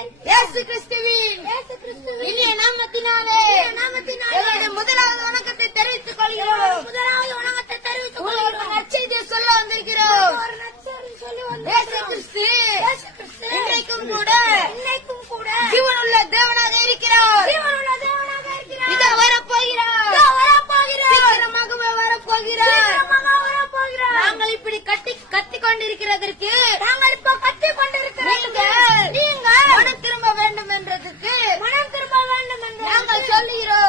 இயேசு கிறிஸ்துவின் இனிய நாமத்தினாலே எங்களுடைய முதலாவது வணக்கத்தை தெரிவித்துக் கொள்கிறோம். உங்களுக்கு நற்செய்தியை சொல்ல வந்திருக்கிறோம். இயேசு கிறிஸ்து இன்றைக்கும் கூட ஜீவனுள்ள தேவனாக இருக்கிறார். இதோ வரப்போகிறார். சீக்கிரமாகவே வரப்போகிறார். நாங்கள் இப்படி கத்திக் கொண்டிருக்கிறதற்கு நீங்கள் மனம் திரும்ப வேண்டும் என்றதுக்கு நாங்கள் சொல்லுகிறோம்.